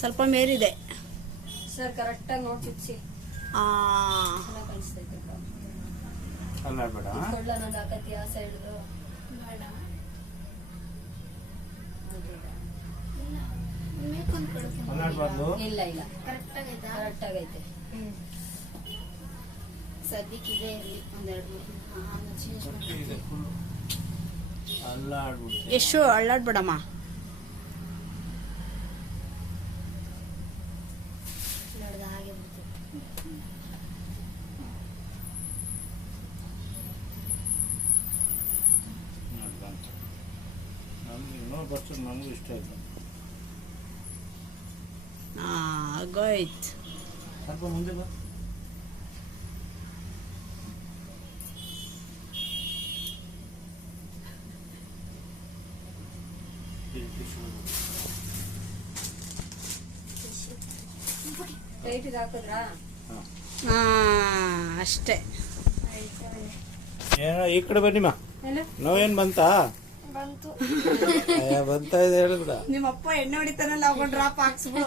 ಸ್ವಲ್ಪ ಮೇರಿದೆ ಸರ್. ಕರೆಕ್ಟಾಗಿ ನೋಡಿ ಚಿಪ್ಸಿ ಕಾಣಿಸ್ತೈತೆ. ಕೊಳ್ಳ ನಂದು ಹಾಕತ್ತಿ ಆ ಸೈಡ್ ಇಲ್ಲ ಇಲ್ಲ ಕರೆಕ್ಟ್ ಆಗೈತೆ. ಸದ್ಯಕ್ಕೆ ಇದೆ ಇರಲಿ ಒಂದೆರಡು ಎಷ್ಟು ಅಳ್ಳಾಡ್ಬೇಡಮ್ಮ. ಹಾಗೆ ನಮಗೂ ಇಷ್ಟ ಆಯ್ತು. ಆಗೋಯ್ತು. ಸ್ವಲ್ಪ ಮುಂದೆ ಬಾ. ಟೈಟಿಗೆ ಹಾಕಿದ್ರಾ? ಅಷ್ಟೇ. ಏನೋ ಈ ಕಡೆ ಬನ್ನಿಮ್ಮ. ನೋವೇನ್ ಬಂತಾ? ಬಂತ ಇದೆ ಹೇಳಿದ್ರ ನಿಮ್ಮಪ್ಪ ಎಣ್ಣೆ ಹೊಡಿತಾನಲ್ಲ ಅವಾಗ ಡ್ರಾಪ್ ಹಾಕ್ಸ್ಬಿಡು.